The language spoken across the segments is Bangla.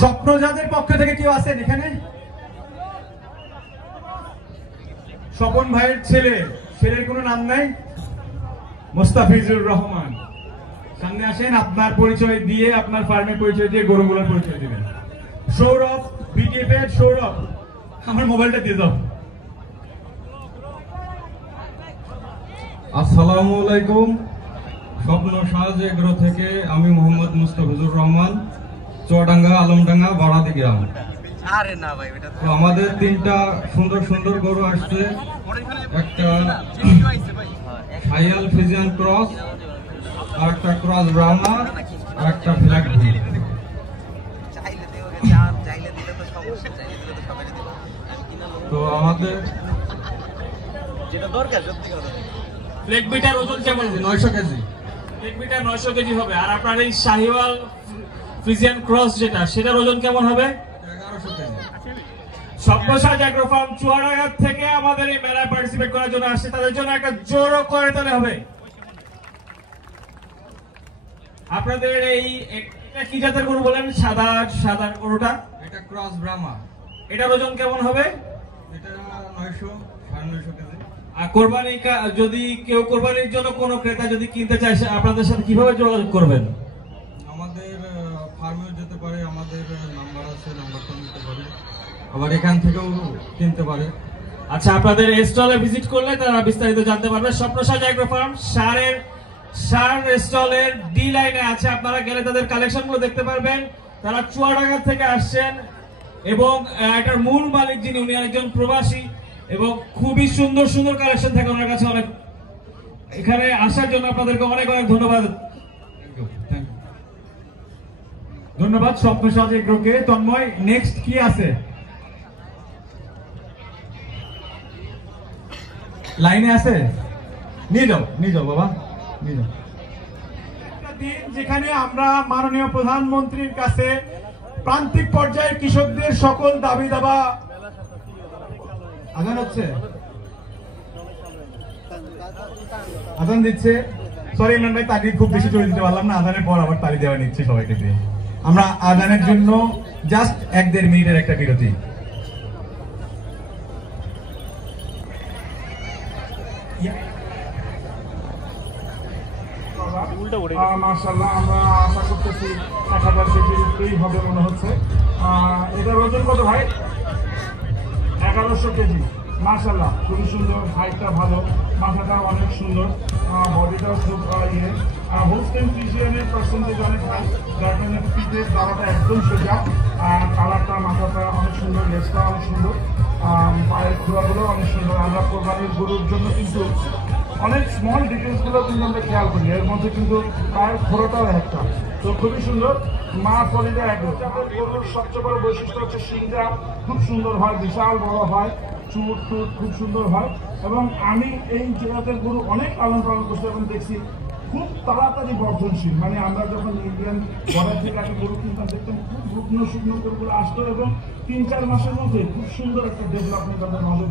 স্বপ্নজাদের পক্ষ থেকে কেউ আছেন এখানে? স্বপন ভাইয়ের ছেলের কোনো নাম নাই? মোস্তাফিজুর রহমান, সামনে আসেন, আপনার পরিচয় দিয়ে, আপনার ফার্মের পরিচয় দিয়ে গরুগুলোর পরিচয় দিবেন। সৌরভ, বিকেএফ এর সৌরভ, আমার মোবাইলটা দিয়ে দাও। আসসালামু আলাইকুম। স্বপ্ন সাজ এগ্রো থেকে আমি মোহাম্মদ মুস্তাফিজুর রহমান, চুয়াডাঙ্গা, আলমডাঙ্গা, বারাদি গ্রাম। তো আমাদের তিনটা সুন্দর সুন্দর গরু আসছে, একটা শাহিয়াল ফ্রিজিয়ান ক্রস, আর একটা ক্রস ব্রাহ্মা, আর একটা ফ্ল্যাগ ভিল। তো আমাদের যেটা দরকার সত্যি কথা, ফ্লেক বিটার ওজন কেমন? 900 কেজি। ফ্লেক বিটার 900 কেজি হবে। আর আপনার এই শাহিওয়াল ফ্রিজিয়ান ক্রস যেটা, সেটার ওজন কেমন হবে? 1100 কেজি। স্বপ্নসাজ অ্যাগ্রো ফার্ম চুয়াডাঙ্গা থেকে আমাদের এই মেলায় পার্টিসিপেট করার জন্য আসছে, তাদের জন্য একটা জোরও করে তোলা হবে। আপনাদের এই এটা কি জাতের গরু বলেন? সাদা গরুটা, এটা ক্রস ব্রাহ্মা। এটার ওজন কেমন হবে? এটা 900 950 কেজি। আর কোরবানি, যদি কেউ কোরবানির জন্য কোনো ক্রেতা যদি কিনতে চায়, আপনাদের সাথে কিভাবে যোগাযোগ করবেন? আমাদের ফার্মেও যেতে পারে, আমাদের নাম্বার আছে, নাম্বারটা নিতে পারে, আবার এখান থেকেও কিনতে পারে। আচ্ছা, আপনাদের স্টলে ভিজিট করলে তারা বিস্তারিত জানতে পারবে। স্বপ্নসাজ অ্যাগ্রো ফার্ম সার স্টলের ডি লাইনে আছে, আপনারা গেলে তাদের কালেকশন গুলো দেখতে পারবেন। তারা চুয়াডাঙ্গা থেকে আসছেন এবং এটার মূল মালিক যিনি, উনি একজন প্রবাসী এবং খুবই সুন্দর সুন্দর কালেকশন থাকে ওনার কাছে। অনেক, এখানে আসার জন্য আপনাদেরকে অনেক অনেক ধন্যবাদ। ধন্যবাদ স্বপ্নসাজ এগ্রোকে। তন্ময়, নেক্সট কি আছে লাইনে? আছে, নিয়ে যাও বাবা, নিয়ে যাও। একটা দিন যেখানে আমরা মাননীয় প্রধানমন্ত্রীর কাছে প্রান্তিক পর্যায়ের কৃষকদের সকল দাবি দাবা, আজান হচ্ছে, আজান দিচ্ছে, সরি ইমরান ভাই, তালি খুব বেশি জোরে দিতে পারলাম না, আজানের পর আবার তালি দেওয়া নিচ্ছে সবাইকে দিয়ে। আমরা আজানের জন্য জাস্ট 1-1.5 মিনিটের একটা বিরতি। মাশাআল্লাহ, আমরা আশা করতেছি 1000 কেজির উপরেই হবে মনে হচ্ছে। এটার ওজন কত ভাই? 1100 কেজি। মাশাআল্লাহ, খুবই সুন্দর, হাইটটা ভালো, মাথাটা অনেক সুন্দর, বডিটাও খুব ইয়ে। হোলস্টেইন ফ্রিজিয়ানের পার্সেন্টেজ অনেক হাই, যার কারণে পিঠের দাঁড়াটা একদম সোজা, কালারটা, মাথাটা অনেক সুন্দর, লেজটা অনেক সুন্দর, পায়ের খোলাগুলো অনেক সুন্দর। আমরা কোরবানির গরুর জন্য কিন্তু অনেক স্মল ডিটেলসগুলো কিন্তু আমরা খেয়াল করি, এর মধ্যে কিন্তু পায়ের খোলাটাও একটা, তো খুবই সুন্দর। মা ফলিটা একদম গরুর সবচেয়ে বড় বৈশিষ্ট্য হচ্ছে শিংটা খুব সুন্দর হয়, বিশাল বড় হয়, চুট খুব সুন্দর হয়। এবং আমি এই জাতের গরু অনেক পালন করছি এবং দেখছি খুব তাড়াতাড়ি বর্ধনশীল। মানে আমরা যখন ইন্ডিয়ান বর্ডার থেকে আগে গরু কিনতাম, দেখতাম খুব শুকনো গরুগুলো আসতো এবং 3-4 মাসের মধ্যে খুব সুন্দর একটা ডেভেলপমেন্ট তাদের নজর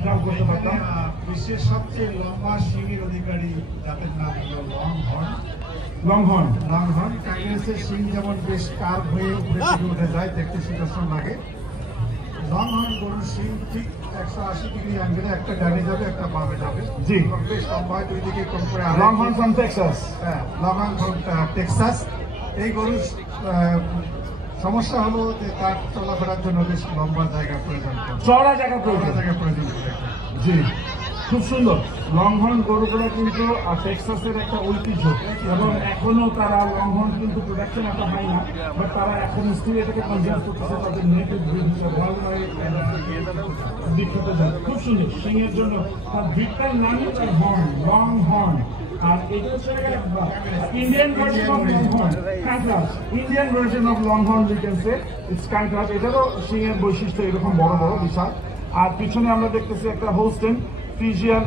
খেয়াল করতে পারতাম। বিশ্বের সবচেয়ে লম্বা শিঙের অধিকারী জাতের নাম হলো লংহর্ন। টাইগার্সের শিং যেমন বেশ কার্ভ হয়ে উপরে থেকে উঠে যায়, দেখতে সুদর্শন লাগে। লংহর্ন গরুর শিং ঠিক 180 ডিগ্রি অ্যাঙ্গেলে, একটা ডানে যাবে, একটা বামে যাবে। জি, বেশ লম্বা, দুই দিকে কম করে। Longhorn from Texas. হ্যাঁ, লংহর্ন ফ্রম টেক্সাস। এই গরুর সমস্যা হলো যে তার চলাফেরার জন্য বেশ লম্বা জায়গা প্রয়োজন, চড়া জায়গা প্রয়োজন জি, খুব সুন্দর। লংহর্ন গরুগুলো কিন্তু টেক্সাসের একটা ঐতিহ্য এবং এখনো তারা লংহর্ন কিন্তু প্রোডাকশন এত হয় না, বাট তারা এখন স্টিল এটাকে কনজিউম করতেছে তাদের নেটিভ ব্রিড হিসেবে বিখ্যাত জাত। খুব সুন্দর সিংয়ের জন্য তার ব্রিডটার নাম হচ্ছে হর্ন, লংহর্ন। আর এটা হচ্ছে Indian version of longhorn, Kankrej. Indian version of longhorn we can say it's Kankrej. এটারও সিংয়ের বৈশিষ্ট্য এরকম বড় বড় বিশাল। আর পিছনে আমরা দেখতেছি একটা হোলস্টেইন ফ্রিজিয়ান